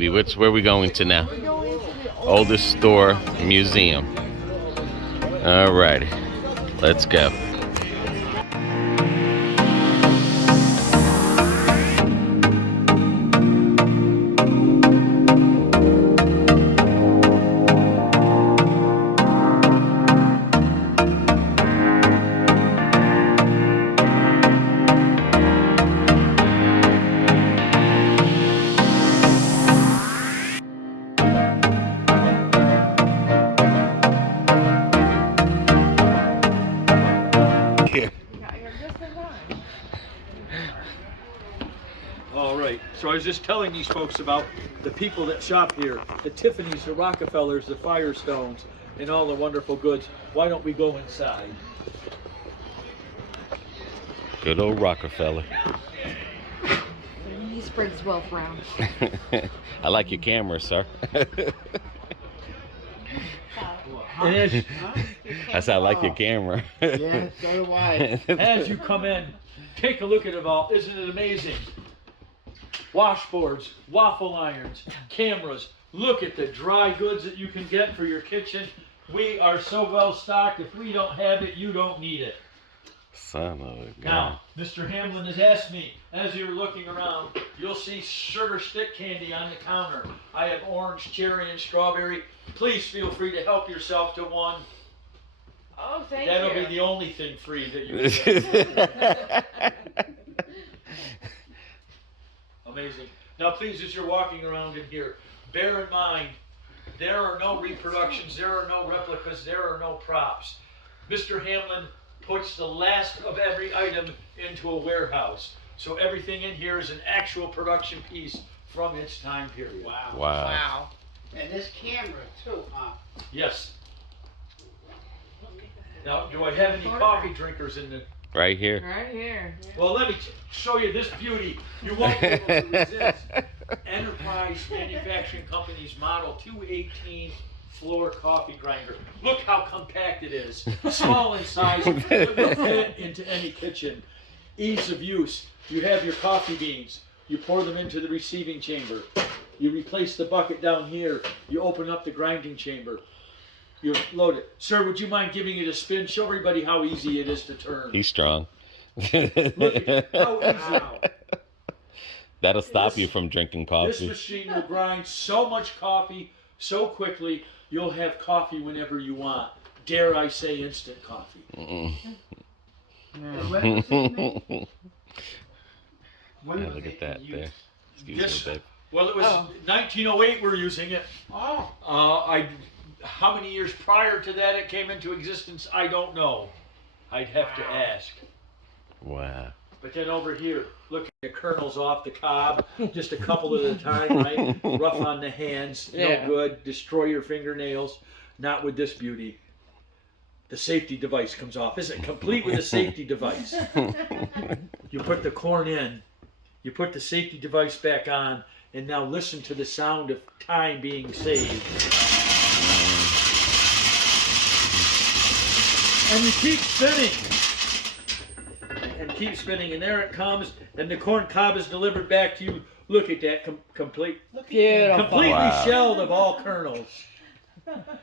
Where are we going to now? We're going to the Oldest store museum. Alrighty, let's go. Here. We got here just in time. All right, so I was just telling these folks about the people that shop here, the Tiffany's, the Rockefellers, the Firestones, and all the wonderful goods. Why don't we go inside? Good old Rockefeller. He spreads wealth around. I like your camera, sir. And I said I like your camera. Yeah, so do I. as you come in, take a look at it all. Isn't it amazing? Washboards, waffle irons, cameras. Look at the dry goods that you can get for your kitchen. We are so well stocked. If we don't have it, you don't need it. Son of a gun. Now, Mr. Hamlin has asked me, as you're looking around, you'll see sugar stick candy on the counter. I have orange, cherry, and strawberry. Please feel free to help yourself to one. Oh, thank That'll you. be the only thing free that you get. Amazing. Now, please, as you're walking around in here, bear in mind, there are no reproductions, there are no replicas, there are no props. Mr. Hamlin puts the last of every item into a warehouse. So everything in here is an actual production piece from its time period. Wow. Wow. Wow. And this camera too, huh? Yes. Now, do I have any coffee drinkers in the... Right here. Right here. Well, let me show you this beauty. You won't be able to resist. Enterprise Manufacturing Company's Model 218 floor coffee grinder. Look how compact it is. Small in size, it will fit into any kitchen. Ease of use. You have your coffee beans. You pour them into the receiving chamber. You replace the bucket down here. You open up the grinding chamber. You load it. Sir, would you mind giving it a spin? Show everybody how easy it is to turn. He's strong. Look at how easy. That'll stop you from drinking This coffee. machine will grind so much coffee so quickly, you'll have coffee whenever you want. Dare I say instant coffee. And when was it made? When Yeah, was look it at that used? there. Excuse This- me, babe. Well, it was 1908 we're using it. Oh, How many years prior to that it came into existence, I don't know. I'd have to ask. Wow. But then over here, look at the kernels off the cob, just a couple at a time, right? Rough on the hands, Yeah. no good, destroy your fingernails. Not with this beauty. The safety device comes off. Isn't it complete with a safety device? You put the corn in, you put the safety device back on, and now listen to the sound of time being saved. And you keep spinning. And keep spinning, and there it comes, and the corn cob is delivered back to you. Look at that, completely Beautiful. Wow. shelled of all kernels.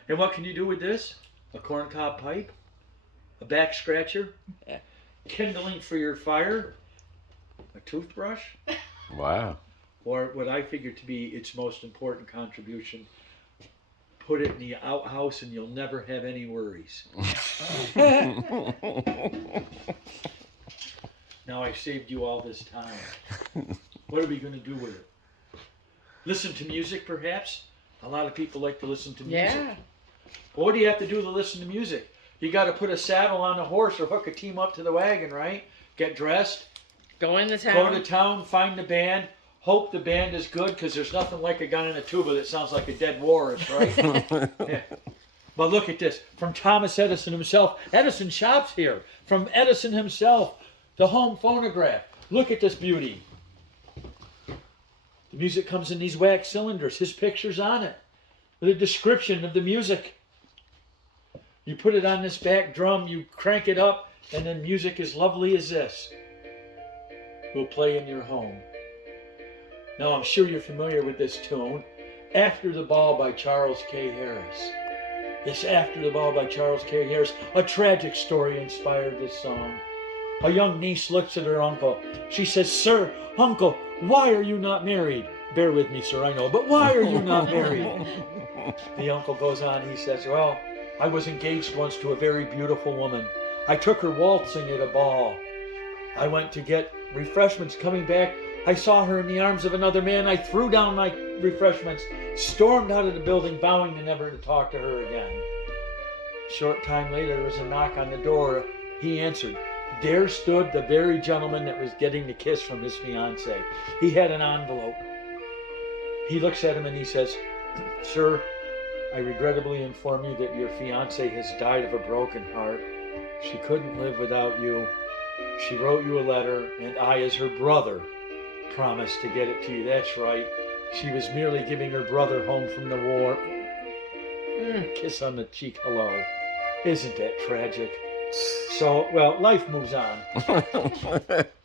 And what can you do with this? A corn cob pipe, a back scratcher, Yeah. kindling for your fire, a toothbrush, Wow. or what I figure to be its most important contribution. Put it in the outhouse and you'll never have any worries. Now I've saved you all this time. What are we going to do with it? Listen to music, perhaps? A lot of people like to listen to music. Yeah. Well, what do you have to do to listen to music? You got to put a saddle on a horse or hook a team up to the wagon, right? Get dressed, Go in the go town. to town, find the band, hope the band is good, because there's nothing like a gun in a tuba that sounds like a dead walrus, right? Yeah. But look at this, from Thomas Edison himself. Edison shops here. From Edison himself, the home phonograph. Look at this beauty. The music comes in these wax cylinders. His picture's on it with a description of the music. You put it on this back drum, you crank it up, and then music as lovely as this will play in your home. Now, I'm sure you're familiar with this tune. After the Ball by Charles K. Harris. This After the Ball by Charles K. Harris. A tragic story inspired this song. A young niece looks at her uncle. She says, "Sir, uncle, why are you not married?" Bear with me, sir, I know, but why are you not married? The uncle goes on, he says, "Well, I was engaged once to a very beautiful woman. I took her waltzing at a ball. I went to get refreshments. Coming back, I saw her in the arms of another man. I threw down my refreshments, stormed out of the building, vowing to never to talk to her again. A short time later, there was a knock on the door. He answered. There stood the very gentleman that was getting the kiss from his fiancée. He had an envelope. He looks at him and he says, "Sir, I regrettably inform you that your fiancée has died of a broken heart. She couldn't live without you. She wrote you a letter, and I, as her brother, promised to get it to you." That's right. She was merely giving her brother home from the war. Kiss on the cheek, hello. Isn't that tragic? So, well, life moves on.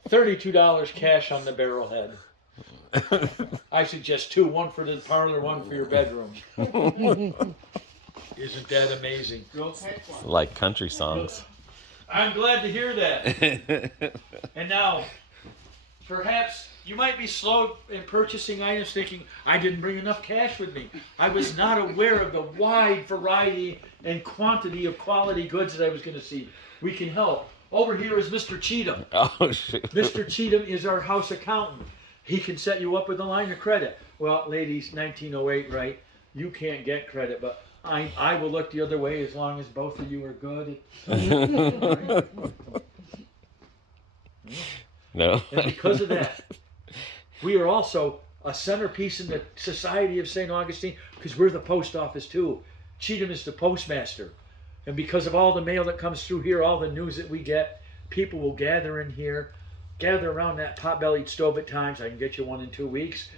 $32 cash on the barrelhead. I suggest two, one for the parlor, one for your bedroom. Isn't that amazing? Like country songs. I'm glad to hear that. And now, perhaps you might be slow in purchasing items thinking, I didn't bring enough cash with me. I was not aware of the wide variety and quantity of quality goods that I was going to see. We can help. Over here is Mr. Cheatham. Oh, shit. Mr. Cheatham is our house accountant. He can set you up with a line of credit. Well, ladies, 1908, right? You can't get credit, but I will look the other way as long as both of you are good. No. And because of that, we are also a centerpiece in the Society of St. Augustine because we're the post office too. Cheatham is the postmaster. And because of all the mail that comes through here, all the news that we get, people will gather in here, gather around that pot-bellied stove at times. I can get you one in 2 weeks.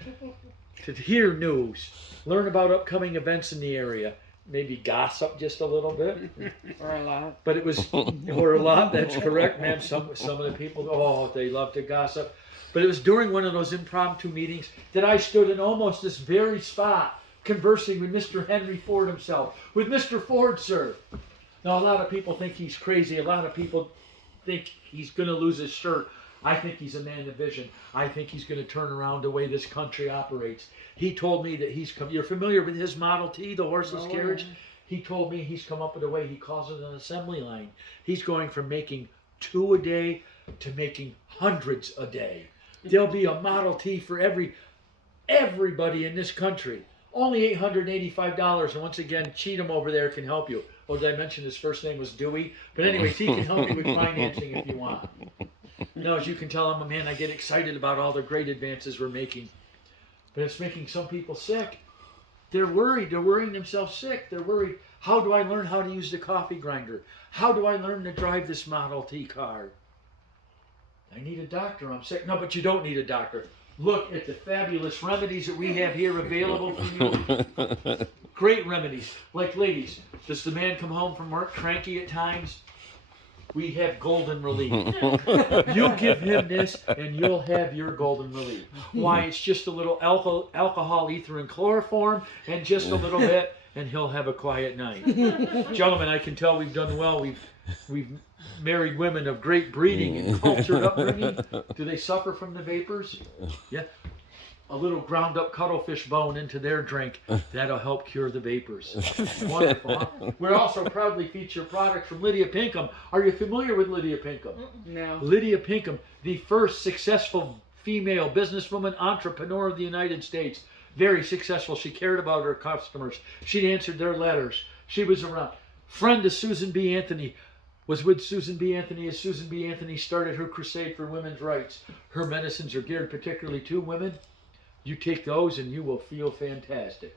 To hear news, learn about upcoming events in the area, maybe gossip just a little bit. Or a lot. But it was, or a lot, that's correct, ma'am. Some of the people, oh, they love to gossip. But it was during one of those impromptu meetings that I stood in almost this very spot, conversing with Mr. Henry Ford himself. With Mr. Ford, sir. Now, a lot of people think he's crazy. A lot of people think he's going to lose his shirt. I think he's a man of vision. I think he's going to turn around the way this country operates. He told me that he's come. You're familiar with his Model T, the horseless carriage? He told me he's come up with a way, he calls it an assembly line. He's going from making 2 a day to making hundreds a day. There'll be a Model T for everybody in this country. Only $885. And once again, Cheatham over there can help you. Oh, did I mention his first name was Dewey? But anyways, he can help you with financing if you want. No, as you can tell, I'm a man, I get excited about all the great advances we're making. But it's making some people sick. They're worried. They're worrying themselves sick. They're worried. How do I learn how to use the coffee grinder? How do I learn to drive this Model T car? I need a doctor. I'm sick. No, but you don't need a doctor. Look at the fabulous remedies that we have here available for you. Great remedies. Like, ladies, does the man come home from work cranky at times? We have golden relief. You give him this and you'll have your golden relief. Why? It's just a little alcohol, ether, and chloroform and just a little bit and he'll have a quiet night. Gentlemen, I can tell we've done well. We've married women of great breeding and cultured upbringing. Do they suffer from the vapors? Yeah. A little ground up cuttlefish bone into their drink. That'll help cure the vapors. Wonderful, huh? We also proudly feature products from Lydia Pinkham. Are you familiar with Lydia Pinkham? No. Lydia Pinkham, the first successful female businesswoman entrepreneur of the United States. Very successful. She cared about her customers. She answered their letters. She was around. Friend of Susan B. Anthony. Was with Susan B. Anthony as Susan B. Anthony started her crusade for women's rights. Her medicines are geared particularly to women. You take those and you will feel fantastic.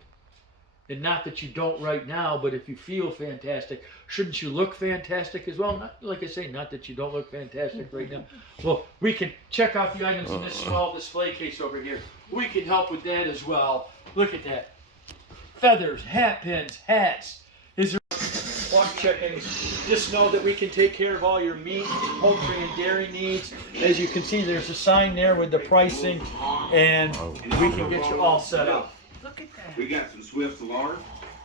And not that you don't right now, but if you feel fantastic, shouldn't you look fantastic as well? Not, like I say, not that you don't look fantastic right now. Well, we can check out the items in this small display case over here. We can help with that as well. Look at that. Feathers, hat pins, hats. Is there... buck chickens, just know that we can take care of all your meat, poultry, and dairy needs. As you can see, there's a sign there with the pricing, and we can get you all set up. Look at that. We got some Swift lard.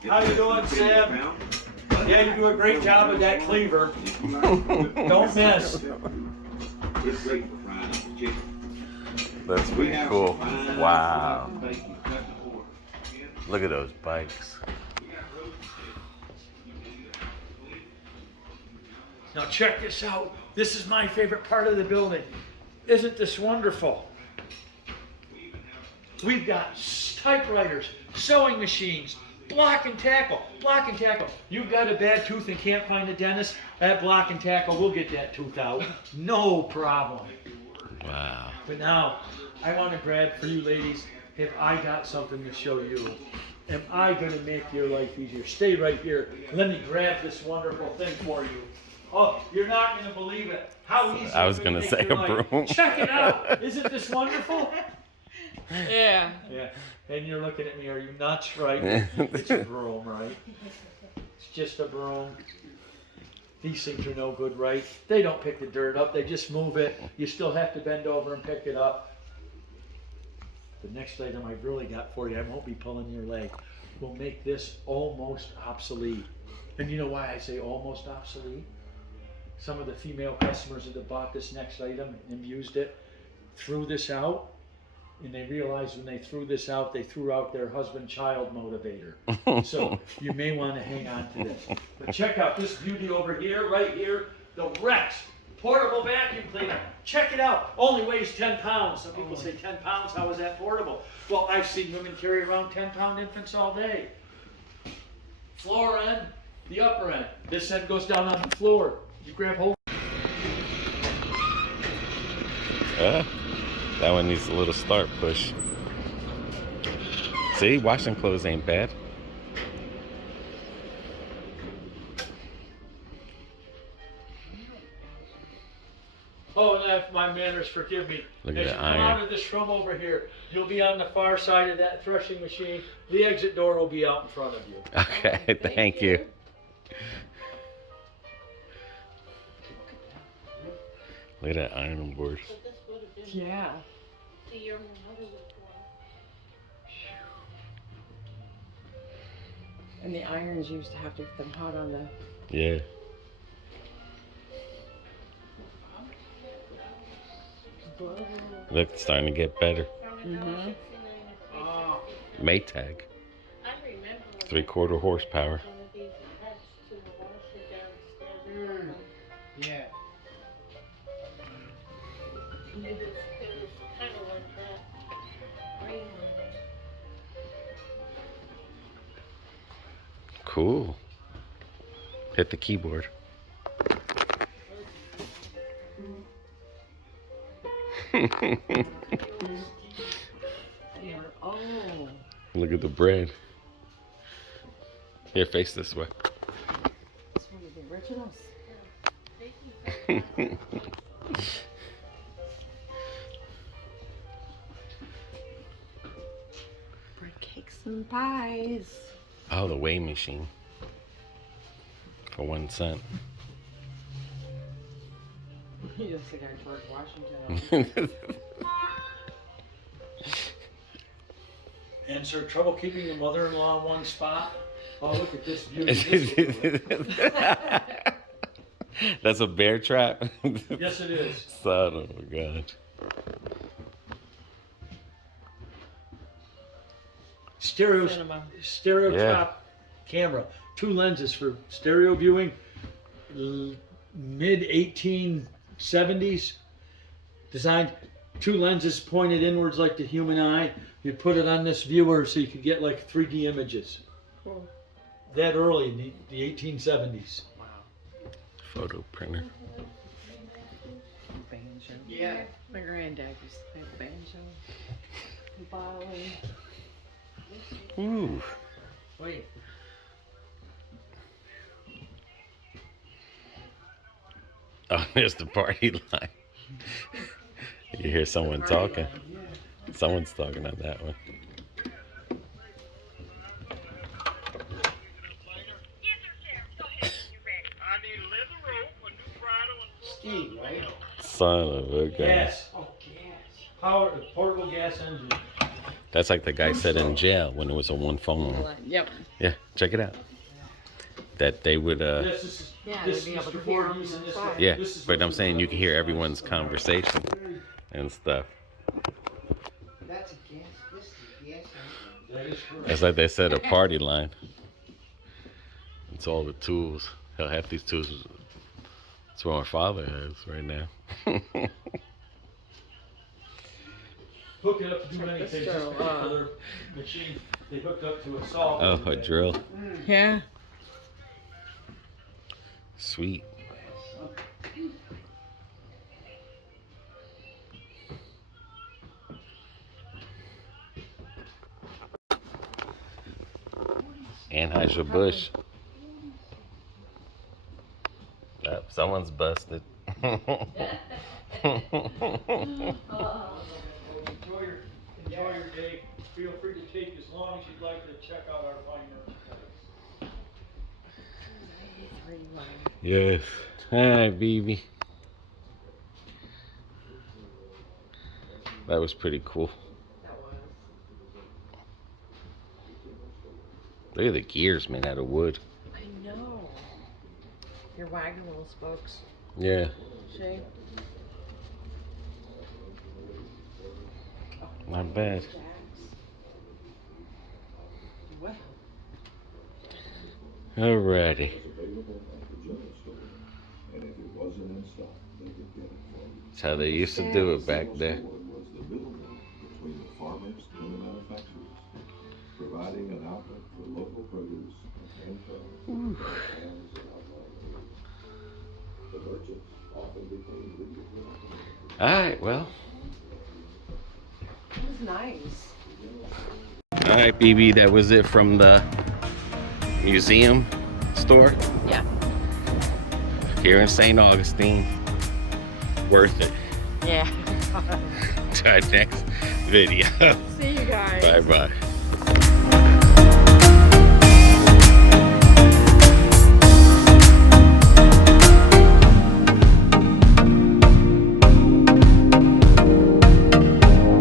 How you doing, Sam? Yeah, you do a great job with that cleaver. Don't miss. It's great for frying up the chicken. That's We pretty have cool. some fine Wow. bacon cut to order. Look at those bikes. Now check this out. This is my favorite part of the building. Isn't this wonderful? We've got typewriters, sewing machines, block and tackle, block and tackle. You've got a bad tooth and can't find a dentist, at block and tackle, we'll get that tooth out. No problem. Wow. But now, I want to grab for you ladies, have I got something to show you? Am I going to make your life easier? Stay right here. Let me grab this wonderful thing for you. Oh, you're not going to believe it. How easy I was I'm gonna gonna make say your a life. broom. Check it out. Isn't this wonderful? Yeah. Yeah. And you're looking at me, are you nuts, right? It's a broom, right? It's just a broom. These things are no good, right? They don't pick the dirt up, they just move it. You still have to bend over and pick it up. The next item I've really got for you, I won't be pulling your leg, will make this almost obsolete. And you know why I say almost obsolete? Some of the female customers that have bought this next item and used it threw this out. And they realized when they threw this out, they threw out their husband-child motivator. So you may want to hang on to this. But check out this beauty over here, right here, the Rex portable vacuum cleaner. Check it out. Only weighs 10 pounds. Some people say 10 pounds, how is that portable? Well, I've seen women carry around 10-pound infants all day. Floor end, the upper end. This end goes down on the floor. You grab hold. That one needs a little start push. See, washing clothes ain't bad. Oh, and if my manners forgive me. Look As at you the come iron. out of this room over here, you'll be on the far side of that threshing machine. The exit door will be out in front of you. Okay, thank you. Look at that iron board. Yeah. And the irons used to have to get them hot on the. Yeah. Look, it's starting to get better. Mm-hmm. Maytag. 3/4 horsepower. Yeah. Cool. Hit the keyboard. Oh. Look at the bread. Here, face this way. It's one of the originals. Bread cakes and pies. Oh, the weigh machine. For 1 cent. You just think I George Washington. And sir, trouble keeping your mother-in-law in one spot? Oh, look at this beauty. That's a bear trap? Yes, it is. Son of a gun. Cinema. Stereo Yeah. top camera. 2 lenses for stereo viewing. Mid 1870s designed. 2 lenses pointed inwards like the human eye. You put it on this viewer so you could get like 3D images. Cool. That early in the 1870s. Photo printer. Banjo. Yeah. My granddad used to play the banjo. The violin. Ooh. Wait. Oh, there's the party line. You hear someone talking. Someone's talking on that one. steam, right? Son of a gun. Gas. Oh, gas. Power, portable gas engine. That's like the guy said in jail when it was a one phone. Yep. Yeah, check it out. That they would, This is, Yeah, this, they'd be able to Mr. hear Ford them using this. inside. yeah, This is but I'm what saying you can hear this everyone's conversation and stuff. That's a gas. This is a gas engine. That is correct. It's like they said, a party line. It's all the tools. Hell, half these tools, that's what my father has right now. Hook it up to do Check many this things. drill, This particular machine, they hooked up to a saw. Oh, a drill. Yeah. Sweet. Anheuser-Busch. Yep, someone's busted. Enjoy your day. Feel free to take as long as you'd like to check out our fine merchandise. Yes. Hi, baby. That was pretty cool. That was. Look at the gears, man, out of wood. I know. Your wagon little spokes. Yeah. Shape. Not bad. Wow. Alrighty. That's how they used to do it back there. Providing an outlet for local produce and the merchants often became Alright, well. It was nice. Alright, BB, that was it from the museum store Yeah. here in St. Augustine. Worth it. Yeah. Till our next video. See you guys. Bye-bye.